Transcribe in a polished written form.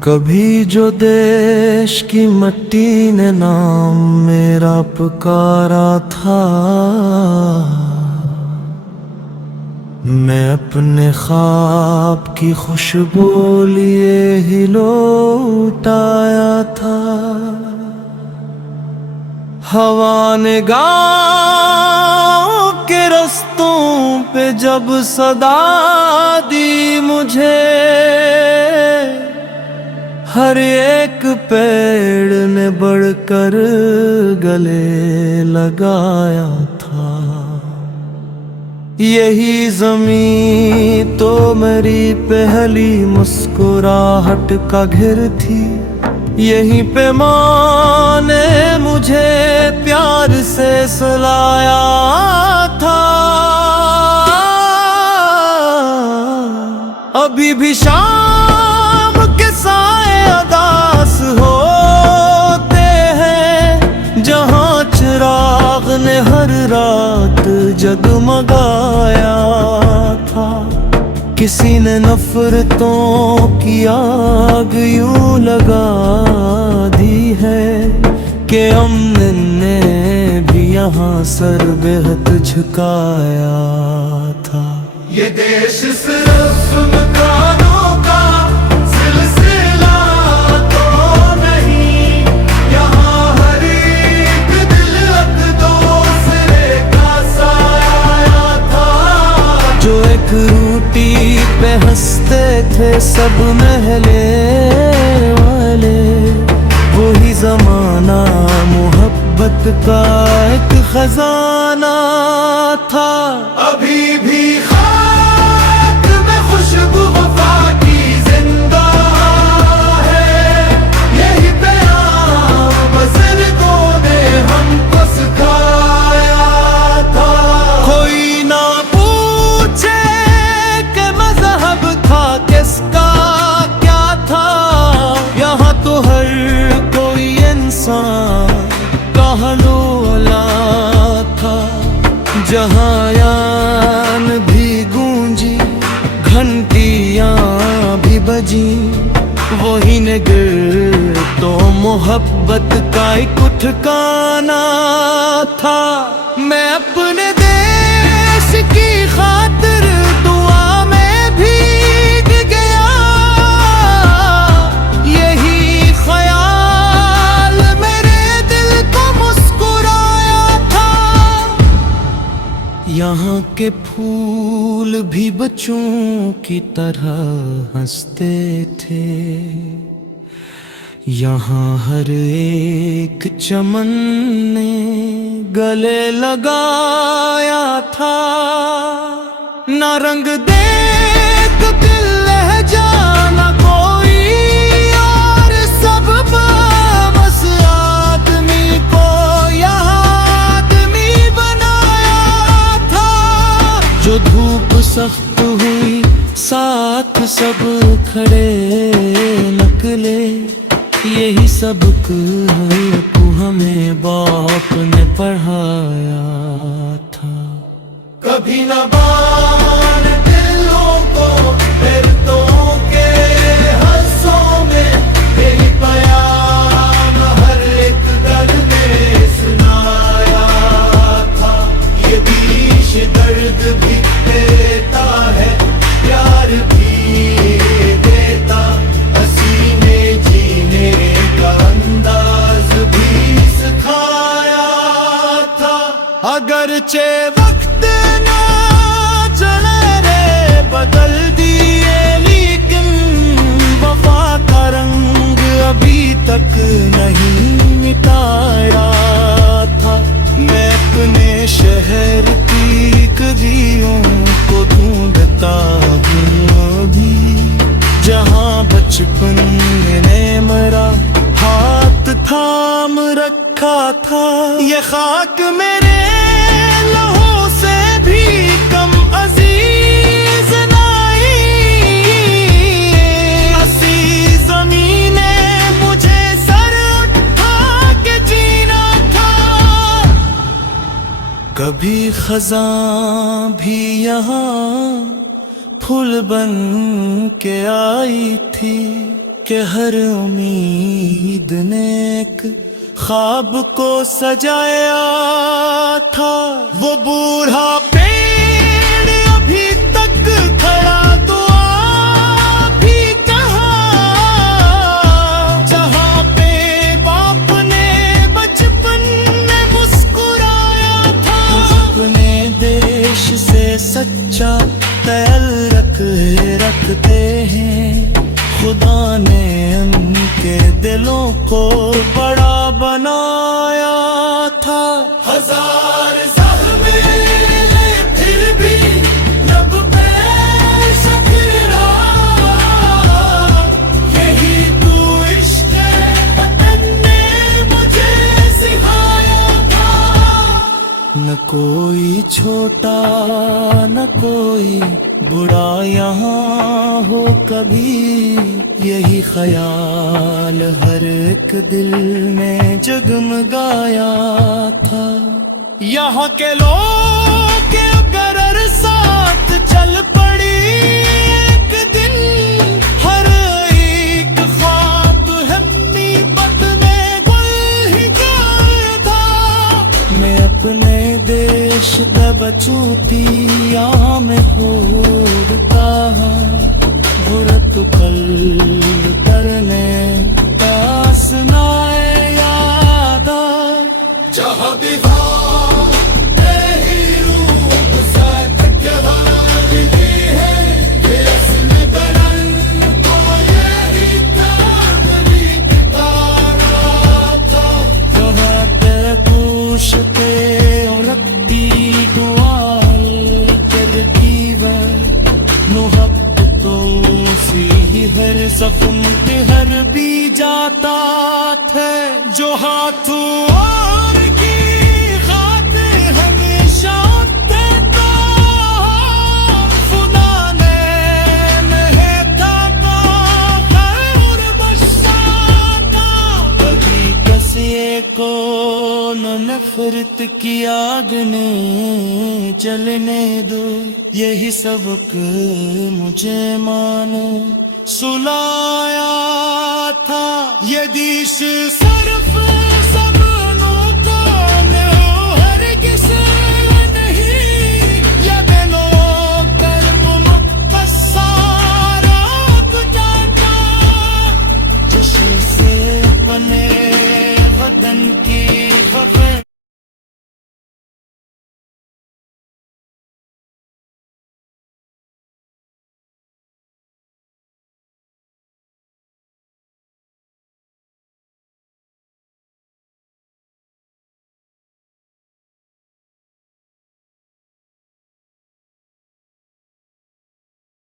कभी जो देश की मिट्टी ने नाम मेरा पुकारा था, मैं अपने ख्वाब की खुशबू लिए ही लौट आया था। हवा ने गाँव के रस्तों पे जब सदा दी मुझे, हर एक पेड़ ने बढ़कर गले लगाया था। यही ज़मीं तो मेरी पहली मुस्कुराहट का घर थी, यहीं पे माँ ने मुझे प्यार से सुलाया था। अभी भी शाम के साए अदास होते हैं, जहाँ चिराग ने हर रात जगमगाया था। किसी ने नफरतों की आग यूं लगा दी है कि अमन ने भी यहाँ सर बेहद झुकाया था। ये देश सिर्फ मकानों का सिलसिला तो नहीं, यहाँ हर एक दिल दूसरे का साया था। जो एक रूटी पे हंसते थे सब महले वाले, वही जमाना मोहब्बत का एक खजाना था। अभी भी खाक में खुशबू वफा की जिंदा है, यही प्यार बुजुर्गों ने हमको सिखाया था। कोई ना पूछे कि मजहब था किसका क्या था, यहाँ तो हर कोई इंसान कहलूला था। जहाँ यान भी गूंजी, घंटियाँ भी बजी, वही नगर तो मोहब्बत का एक ठिकाना था। मैं अपने देश की खातिर दुआ में भीग गया, यही ख्याल मेरे दिल को मुस्कुराया था। यहाँ के फूल भी बच्चों की तरह हंसते थे, यहाँ हर एक चमन ने गले लगाया था। ना रंग देख दिल लहजा ना कोई और, सब बस आदमी को यहाँ आदमी बनाया था। जो धूप सख्त हुई साथ सब खड़े निकले, यही सबक हमें बाप ने पढ़ाया था। कभी न बान दिलों को फिरतों के हंसों में, यही प्यार हर एक दर्द में सुनाया था। ये बीच दर्द भी देता है, प्यार भी देता, हसीने जीने का अंदाज भी सिखाया था। अगरचे वक्त ना चले रे बदल दिए, लेकिन वफा का रंग अभी तक नहीं मिटाया था। मैं अपने शहर की गलियों को ढूंढता हूँ अभी, जहाँ बचपन ने मेरा हाथ थाम रखा था। ये खाक मेरे लहू से भी कम अजीज नहीं, हसी ज़मीन ने मुझे सर उठा के जीना था। कभी खजां भी यहाँ फूल बन के आई थी कि हर उम्मीद ने एक ख्वाब को सजाया था। वो बूढ़ा पेड़ अभी तक खड़ा तो भी कहाँ, जहाँ पे बाप ने बचपन में मुस्कुराया था। अपने देश से सच्चा तअल्लुक़ रखते हैं, खुदा ने उनके दिलों को बड़ा बनाया था। हजार ज़ख्में फिर भी लब पे शकीरा, यही तू इश्क़ वतन ने मुझे सिखाया था। न कोई छोटा न कोई बुरा यहाँ हो कभी, यही ख्याल हर एक दिल में जगमगाया था। यहाँ के लोग अगर साथ चल पड़ी एक दिन, हर एक ख्वाब हमनी बद में गुल ही गया था। मैं अपने देश दा बचूतिया में होता हूँ, बुरत कल करने पास नाए यादा। जहाँ भी हर सफम के हर भी जाता थे, जो हाथों और की खातिर हमेशा देता। खुदा ने मेहता का खैर बख्शा। कभी किसी को न नफरत की आग ने जलने दो, यही सबक मुझे मानो सुलाया था। ये देश सिर्फ